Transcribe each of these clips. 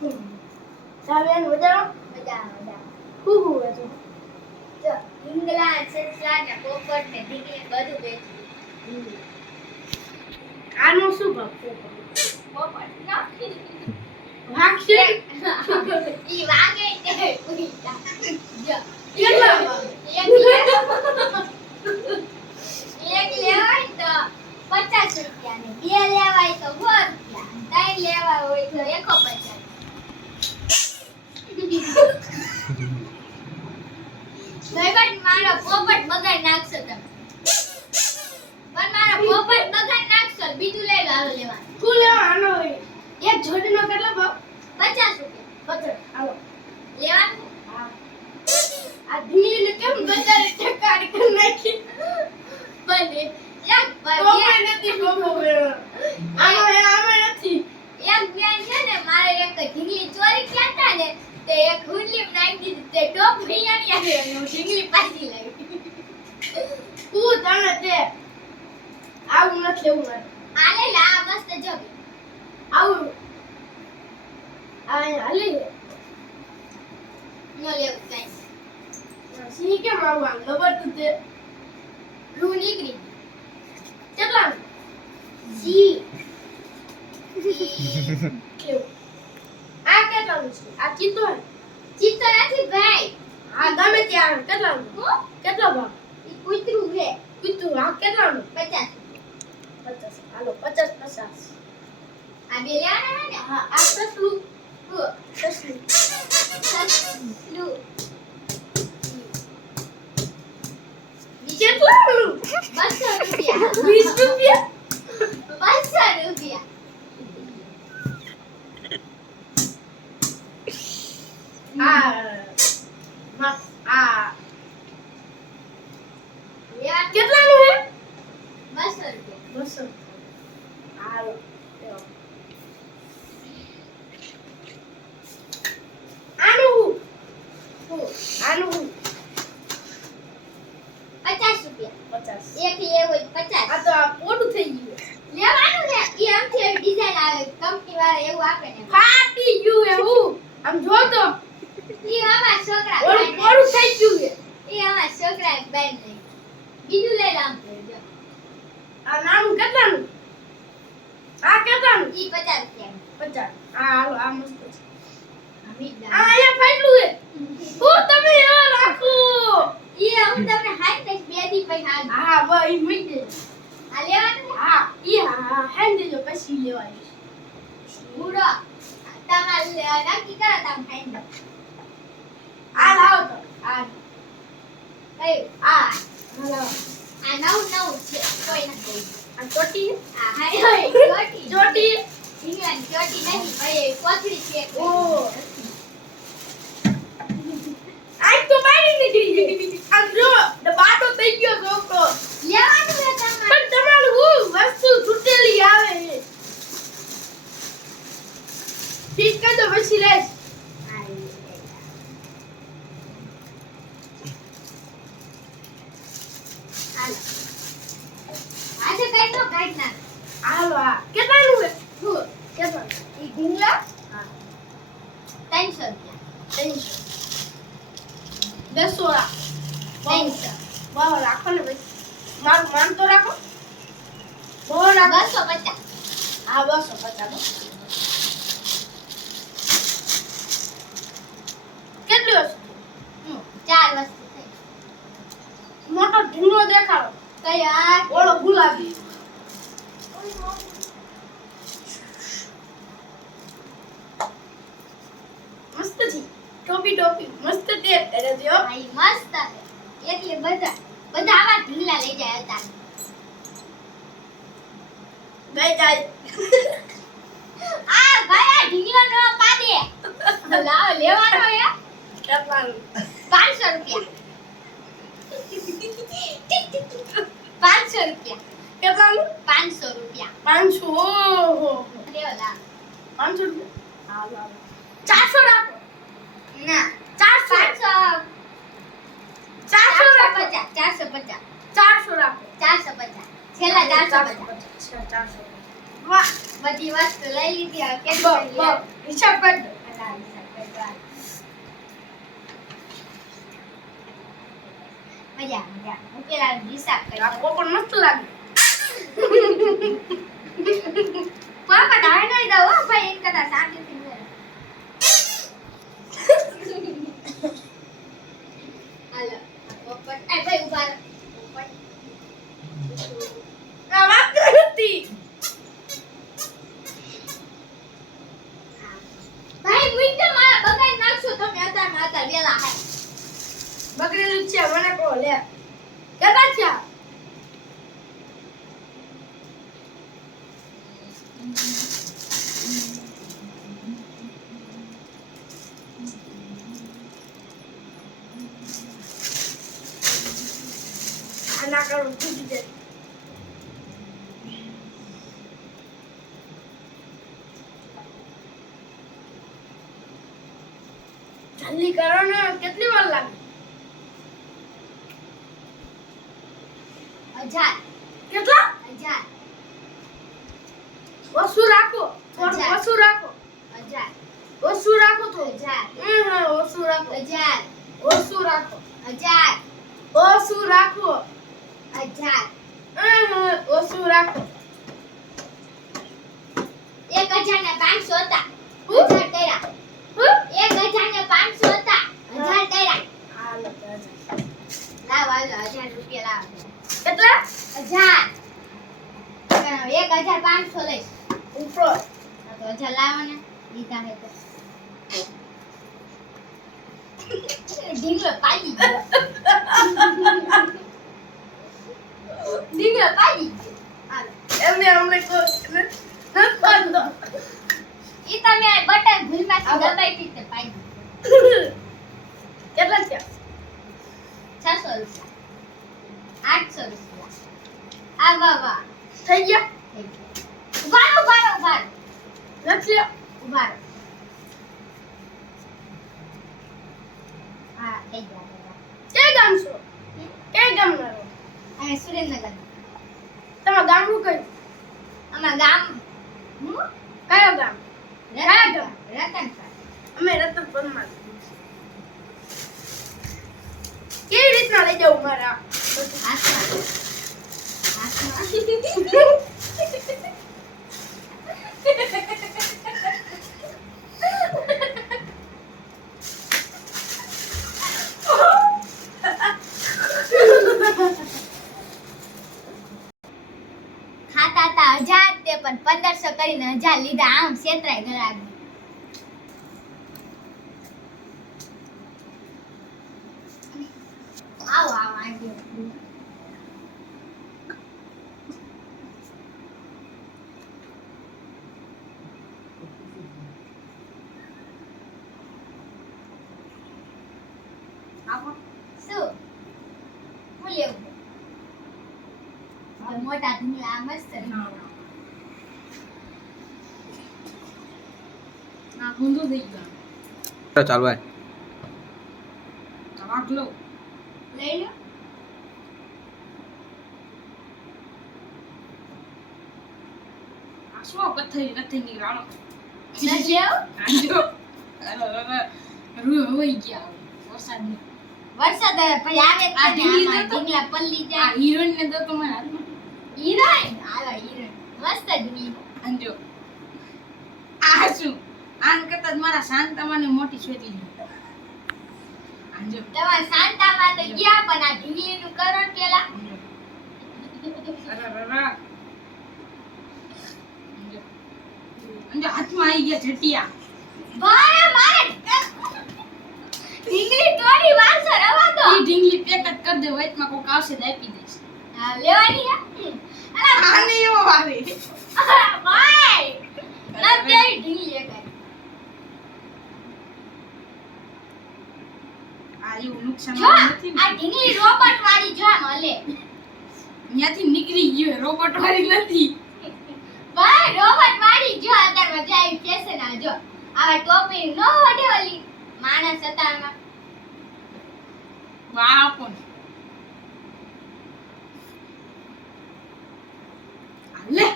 સાવેન મજા મજા. હું હતું જો ઢીંગલા સસલા ને પોપટ ને ઢીંગલી બધું વેચ્યું. આનો શું ભાવ પોપટ ના વાગશે ઈ વાગે તે ઉઈતા. જો કેટલા ભાવ એક લેવાય તો 50 રૂપિયા ને બે લેવાય તો 100 રૂપિયા, ત્રણ લેવા હોય તો 150. ભાઈબંધ મારો પોપટ બગાડ નાખશો તમે, પણ મારો પોપટ બગાડ નાખશો બીજું લઈ લો. હાલો લેવાનું શું લેવા આનો એક જોડીનો કેટલા ભાવ 50 રૂપિયા 50 આવો લેવાનું. હા આ ઢીલીને કેમ બજારે ઠકાડી કરી નાખી બને એક કોમે નથી કોમે આનો નથી એક બેન છે ને મારે એક ઢીંગલી ચોરી ક્યાંતા ને તે એક હુડલી નાખી દીધી તે ટોપ ભૈયાની આવી અને હું ઢીંગલી પાછી લાવી. તું તને તે આવું નથી લેવું મારે આલે લા મસ્ત જો આવું આ હાલી નો લેવું કઈ સી કેમ આવું આમ ખબર તું તે રૂ નીકળી કેટલા જી કેવું આ કેટલાનું છે આ ચિત્તો ચિત્ત નથી ભાઈ, આ ગમે ત્યાં કેટલાનું હું કેટલો ભાવ ઈ કૂતરું છે કીધું આ કેટલાનું 50. 50 હાલો 50 50 આ બે લેવાના ને હા આ સસલું સસલું સસલું કેટલાનું 200 રૂપિયા 20 રૂપિયા 200 રૂપિયા. આ લેવા કેટલાનું હે 200 રૂપિયા 200 હાલો આનું આનું 50 રૂપિયા 50 એક લેવો 50. આ તો આ પોડું થઈ ગયું લેવાનું ને ઈ આમથી એવી ડિઝાઇન આવે કંપની વાળા એવું આપે ને ફાટી ગયું એવું આમ જો તો ઈ આમાં છોકરા ઓલું પોડું થઈ ગયું છે ઈ આમાં છોકરા બેન નહીં બીજું લઈ લામ જો આ નાનું કેટલાનું આ કેટલાનું ઈ 50 રૂપિયા 50 આ હાલો આ મસ્ત છે આ મીઠા આ અહીંયા ફાટલું છે હું તમે એવા રાખો ઈ હું તમને હાઈ દઈશ બે દી પછી હા ભાઈ મીઠે આ લેવાનું ને હા ઈ હા હેન્ડ દેજો પછી લેવાય પૂરો તમારે નક્કી કરો તમે ખાઈ દો આ લાવો તો આ કયું આ લાવો આ નવું છે કોઈ નથી આ ચોટી આ હાય હાય ચોટી ઇંગ્લેન્ડ ચોટી નથી ભાઈ કોથળી છે ઓ આજ તો બારી નીકળી ગઈ આમ જો ડબાટો થઈ ગયો છોકરો લેવાનું છે તમારે પણ તમારું વસ્તુ તૂટેલી આવે છે ઠીક કરી દો પછી લેશ આજે કઈ તો કાઢ નાખ હાલો આ કેટલાનું છે કેટલાનું ઈ ઢીંગલા હા 300 રૂપિયા 300 200 300 બહુ રાખો ને ભાઈ મારું માન તો રાખો બહુ રાખો 250 હા 250 કેટલી વસ્તુ ચાર વસ્તુ થઈ મોટો ઢીંગલો દેખાડો કઈ આ ઓળો ગુલાબી મસ્ત છે ટોપી મસ્ત તેર કરે છે હો ભાઈ મસ્ત છે એટલે બધા આવા ઢીંગલા લઈ જાય હતા ગઈ જાય આ ભાઈ આ ઢીંગલો નો પાડે લાવ લેવાનો હે કેટલાનું 500 રૂપિયા 500 રૂપિયા કેટલાનું 500 રૂપિયા 500 ઓહો લેવો લા 500 રૂપિયા હા લાવો 400 રાખો ના 400 450 400 રાખો 450 છેલ્લા 450 400 વાહ બધી વસ્તુ લઈ લીધી હવે બ હિસાબ કરી દો સારું સારું મજા મજા હું પેલા હિસાબ કરી આ પોપટ મસ્ત લાગે. પાપા ડાય નહીં દો ભાઈ એક કદા શાંતિથી બોલ હાલો પોપટ એ ભાઈ ઉભા રહો. પોપટ આ વાત નથી. ભાઈ મુઈતે મારા બગાઈ નાખશો તમે હતા વેલા હે બગડેલું છે મને કહો લે. કેતા છે આના કરું તૂટી જાય. જલ્દી કરો ને કેટલી વાર લાગે. 1000 કેટલા 1000 વસુ રાખો. થોડું હજાર. વસુ રાખો. 1000 વસુ રાખો તો. 1000 વસુ રાખો. 1000 વસુ રાખો. 1000 વસુ રાખો. 1000 વસુ રાખો. 1000 ને 500 હતા હું? 1000 કર્યા 1000 ને 500 હતા 1000 કર્યા હાલો, લાવ હાલો 1000 રૂપિયા લાવ કેટલા 1000 1500 લઈશ ઉપર તો 1000 લાવો ને લીધા હે તો ઢીંગલો પાડી ગયો ઢીંગલો પાડી ગયો હાલો એમને અમને નથી પાડતો. ઈ તમે બટન ભૂલમાંથી આવો. દબાઈ દીધે પાડી કેટલા છે 600 રૂપિયા 800 રૂપિયા આ વાહ વાહ થઈ ગયા ઉભા રહો નથી ઉભા રહો હા થઈ ગયા કે ગામ છો કે ગામ ના રહો અને સુરેન્દ્રનગર તમારું ગામનું કયું અમાર ગામ હું કયો ગામ કયા ગામ રતનપર અમે રતનપુરમાં કેવી રીતના લઈ જાઉં મારા હાથમાં ખાતા હતા 1000 તે પણ 1500 કરીને 1000 લીધા આમ છેતરાય ગરાગ આવો આવો આંટી આપો શું હું લેવું આ મોટા ઢીંગલા આ મસ્ત ના ગુંદુ થઈ ગયો ચાલુ ભાઈ તમાક લો લઈ લો આ શું કથઈ નીકળાણો નથી આવું આજો રૂ હોઈ ગયા વરસાદની વરસાદ હવે પછી આવે જ આ છે ને, ઢીંગલી આમાં તો- ઢીંગલા પલ્લી આ જાય હિરોઈન ને તો તમારે હાથમાં હિરોઈન હાલો હિરોઈન મસ્ત ઢીંગલી આજો આ શું આન કરતા જ મારા શાંતામાને મોટી છોટી આજો તમારા શાંતામાં તો ગયા પણ આ ઢીંગલીનું કરો પેલા હાથમાં આવી ગયા જટિયા ભાઈ મારે ઢીંગલી તોડી વાંચો રવા દો ઈ ઢીંગલી પેક જ કરી દે વચમાં કોક આવશે તો આપી દઈશ હા, લેવાની હે અલા આને એવો વારે ભાઈ ના તેરી ઢીંગલી એકાય આ એવું નુકસાન જો નથી આ ઢીંગલી રોબોટ વાળી જો આમ હલે ત્યાંથી નીકળી ગયો રોબોટ વાળી નથી ભાઈ રોબોટ વાળી જો અત્યારે મજા આવી ફેશન આ જો આવા ટોપી નો ઓઢે ઓલી માણસ હતા વાહ પણ લે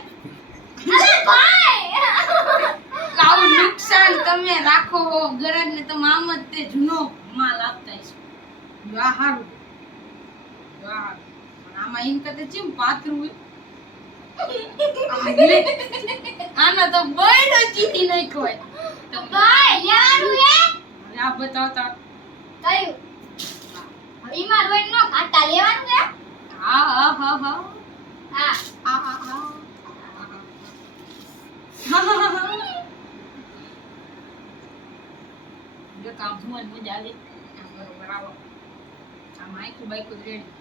અરે ભાઈ આવું નુકસાન તમે તમે રાખો હો ગરજ ને તમે આમ જ તે જૂનો માલ આપતા છો જો આ હારું જો આ હારું. પણ આમાં એમ કરતે ચેમ પાતરું હોય આમાં લે. આના તો બળનો ચીતી નાખ્યો હોય તમે ભાઈ લેવાનું હે હવે આ બતાવતા કયું ઈમાં રોઈ નો કાટા લેવાનું હે હા હા હા હા હા આ આ આ જો કામ જોવાની મજા આવે આમ બરોબર આવો આમ આખું બાઈકું રેડી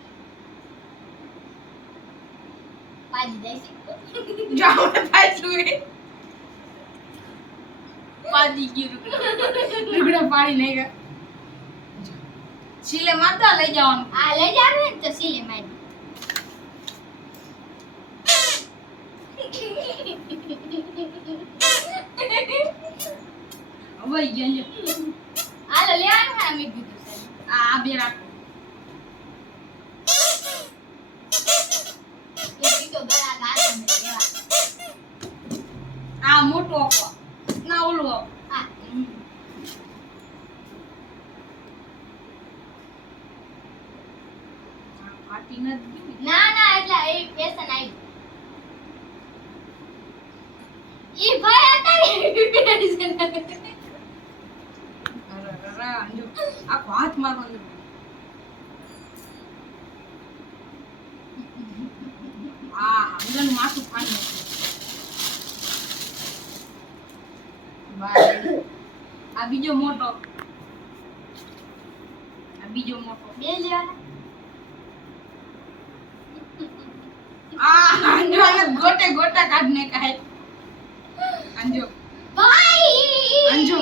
પાજી જાય છે જાઓ ને પાછું એ પાડી ગયું રૂગડા પાડી નહીં ગયા છીલે માતા લઈ જવાનું આ લઈ જાવે ને તો સીલે મારી હવે ગયો હાલો લેવાનું હે અમે કીધું છે આ બે રાખો એ કીધો બરા ગાતા મે લેવા આ મોટો આપો ના ઓલું આપો હા આ ફાટી નથી ના ના એટલે એ ફેશન આવી ઈ ભાઈ હતા અરે અંજો આખો હાથ મારવાનો આ હંગન માથું પાણી બાય આ બીજો મોટો બે લેવાના આ અંજો આને ગોટે ગોટા કાઢને કાય અંજો ભાઈ અંજો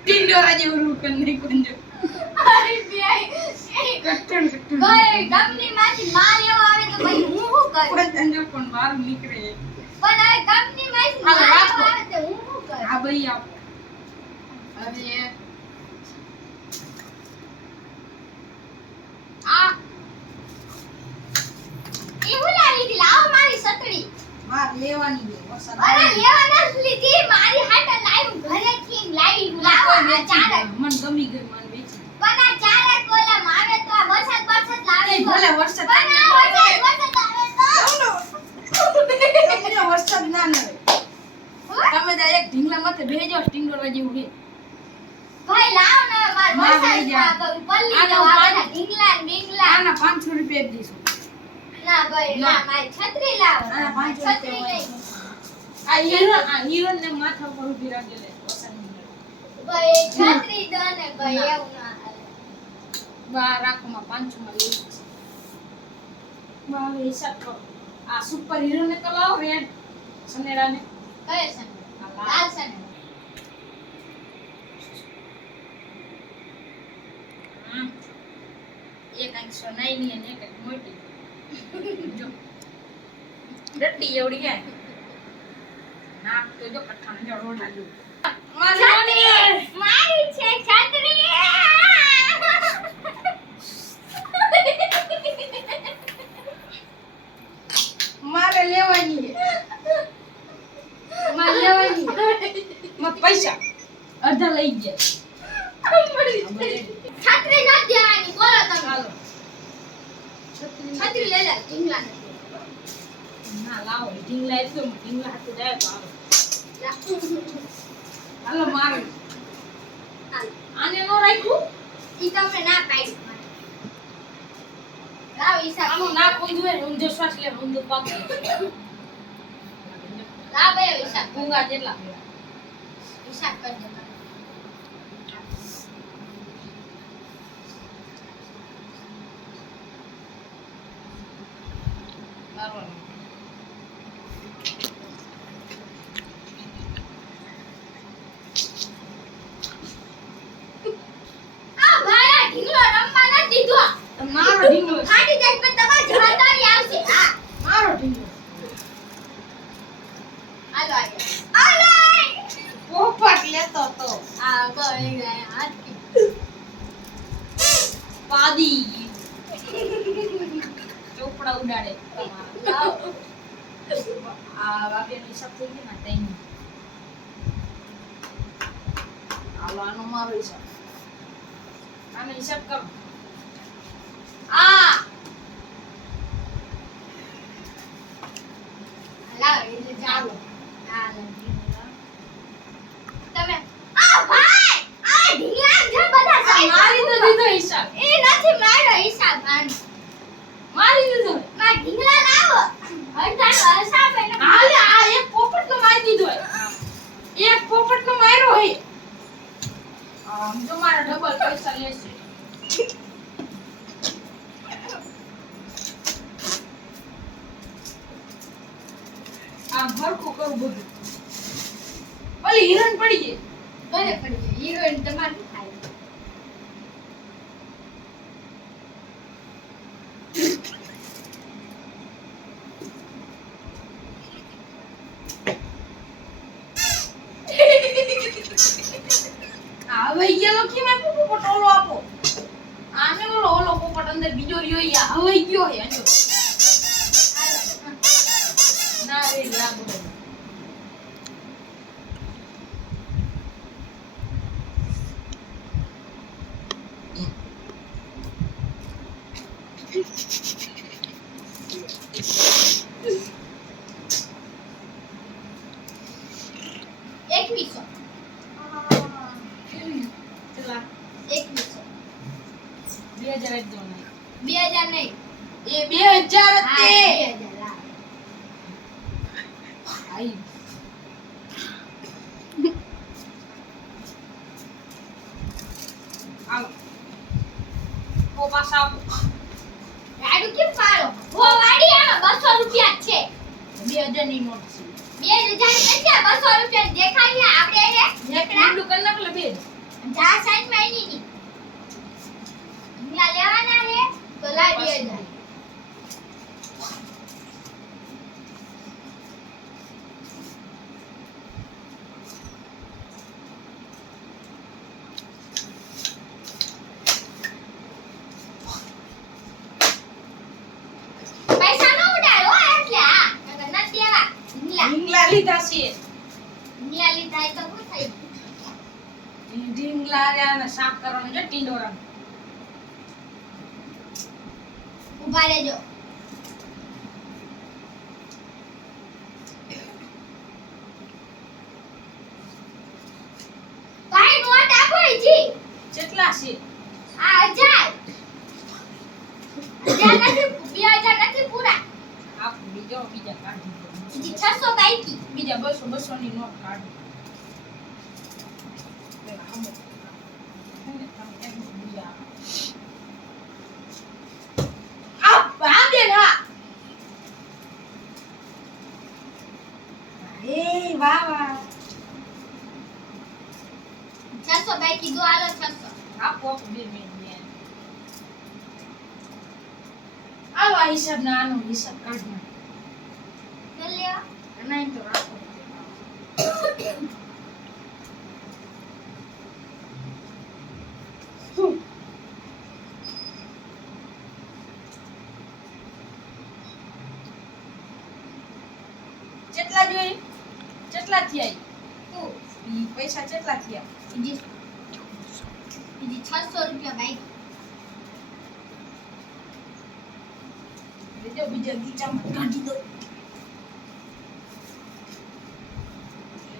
ટિંડોરા જેવું રૂકન નહીં કંજો અરે ભાઈ કટ્ટણ કટ્ટણ ભાઈ કંપની માંથી માલ એવો આવે તો ભાઈ હું શું કરું પણ અંજો પણ બહાર નીકળે પણ હવે કંપની માંથી હાલો, માલ એવો રાખો. આવે તો હું શું કરું આ ભાઈ આપ અરે આ એ હું લાવી હતી લાવો મારી સતડી માર લેવાની છે વરસાદ અરે આવે. લેવા નથી લીધી મારી હાટે લાવી ઘરેથી લાવી હું લાવો કોઈ આ વેચી ચાર દે. મને ગમી ગઈ મને વેચી દે. પણ આ ચારે કોલમ આવે તો આ વરસાદ લાવે એ તો ભલે વરસાદ પણ આ વરસાદ આવે તમને વરસાદ ના નડે તો તમે તો એક ઢીંગલા માથે બેહી જાઓ ટિંડોરા જેવું છે ભાઈ લાવ ને માર માર વરસાદ લઈ જા. પલ્લી આનો જવા પાંચ- બધા ઢીંગલા ને બીંગલા આના 500 રૂપિયા જ દઈશું ના ભાઈ ના. ના મારી છત્રી લાવો આના 500 છત્રી રૂપિયા નહીં આ હીરો ને માથા પર ઊભી રાખી લે વરસાદ નહીં નડે. ભાઈ છત્રી દો ને ભાઈ ના. એવું ના હાલે બા રાખોમાં 500 માં લઈ જશે બા હવે હિસાબ કરો આ સુપર હીરો ને તો લાવો રેડ સનેડા ને કયો છે લાલ છે ને એક આંખ સોનાઈ ની અને એક આંખ મોટી જો રટ્ટી એવડી હે નાક તો જો કઠણ જો રોડા જો મારી છે છત્રી મારે લેવાની છે મારે લેવાની માં પૈસા અડધા લઈ ગયા છત્રી ના દેવાની બોલો તમે ચાલો છત્રી લઈ લે ઢીંગલા ને ના લાવો ઢીંગલા એકદમ ઢીંગલા હાથે જાય તો આવે લા. હાલો મારે હાલ. આને નો રાખ્યું ઈ તમને ના પાડી મને. લાવ હિસાબ આનું નાક ઊંધું હે ઊંધો શ્વાસ લે ઊંધો પગ લાવ ભાઈ હિસાબ ગુંગા જેટલા હિસાબ કરજો તમે. મારવાનું આ ભાઈ આ ઢીંગલો રમવા નથી દીધો મારો ઢીંગલો છે. ફાટી જાય પણ તમારે જવાબદારી આવશે હા મારો ઢીંગલો હાલો આલે પોપટ લેતો તો આ ભાઈ ગયા હાથ પાદી ચોપડા ઉડાડે તમારા. લાવ આ વાગ્યાનો હિસાબ થઈ ગયો ને ટાઈમ. હાલો આનો મારો હિસાબ. આનો હિસાબ કરો. આ લાવ એટલે ચાલો હાલો તમે આ ભાઈ આ ઢીંગલા જે બધા આ મારી તો દીધો હિસાબ. એ નથી મારો હિસાબ આનો મારી દીધો. માં ઢીંગલા લાવો અડધાનો હિસાબ એને હાલે આ એક પોપટનો મારી દીધો. એક પોપટનો માર્યો હે. આમ તો મારા ડબલ પૈસા લેશે. આમ હરખું કરું બધું. ઓલી હિરણ પડી ગઈ. ભલે પડી ગઈ હિરોઈન તમારું થાય હવે ગયો કે મેં પોપટ ઓલો આપો. આને ઓલો પોપટ અંદર બીજો રહ્યો ઈ હવે ગયો હે આજો. ના રે લાગો. એકવીસો ચલા 2100 2000 જ દો ને. 2000 નહીં એ 2000 જ હા તે. 2000 લાવ. આઈ આલો ઓ પાછા આપો. રાડુ કેમ પાડો ઓ વાડી આમાં 200 રૂપિયા જ છે 2000 ની નોટ છે. 2000 નથી 200 રૂપિયા દેખાય આપણે એને એક મીંડું કરી નાખ લે બે. જા સાઈડ માં એની ની ઢીંગલા લેવાના હે તો લાવ 2000 પૈસા નો ઉડાડો એટલે આ નકર નથી દેવા ઢીંગલા ઢીંગલા લીધા છે. ઢીંગલા લીધા એ તો શું થઈ ઢીંગલા રહ્યા ને શાક કરવાનું છે ટીંડોરા. ઉભા રહેજો ભાઈ નોટ આપો જી કેટલા છે? આ 1000 નથી 2000 નથી પૂરા આપ બીજો બીજા કાઢી દો. જી 600 બાકી બીજા 200 ની નોટ કાઢો. પેલા આમો. તમે એક બીજા આ બેન હા. એ વાહ વાહ. 600 બાકી દો આલો 600 આપો બે મિનિટ. આવો આ હિસાબ ના આનો હિસાબ કાઢ નાખ. ચલ લેવા નહીં તો રાખો. કેટલા જોઈએ? કેટલા થયા? તું ઈ પૈસા કેટલા થયા? જી 600 રૂપિયા બાકી લેજો બીજા ગીચામાં કાઢી દો.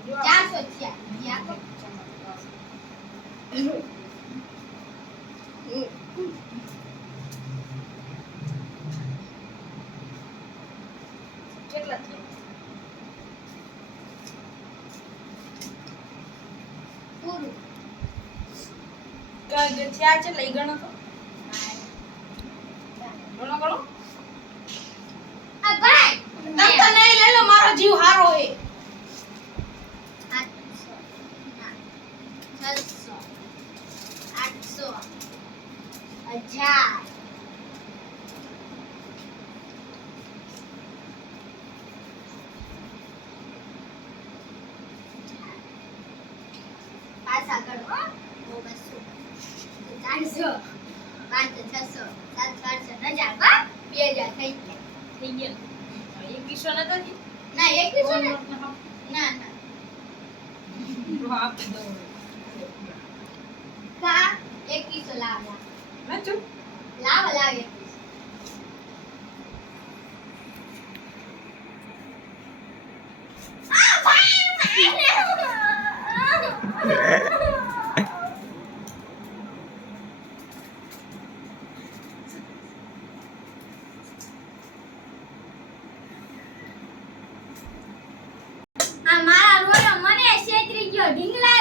400 થયા જી આપો કેટલા થયા? પૂરું થયા છે લઈ ગણો તો ગણો ગણો. આ ભાઈ તમ તો નહીં લઈ લો મારો જીવ હારો હે. 800 1000 પાછા કરો હો 200 400 500 600 700 800 1000 બા 2000 થઈ ગયા થઈ ગયા. એક કિસ્સો નતો જી ના એક પીસો ને નોટ ના ના ના તો આપી દો કા એક પીસો લાવ ના ચૂપ લાવ લાવ એક પીસો. આ ભાઈ આ મારા રોયો મને છેતરી ગયો ઢીંગલા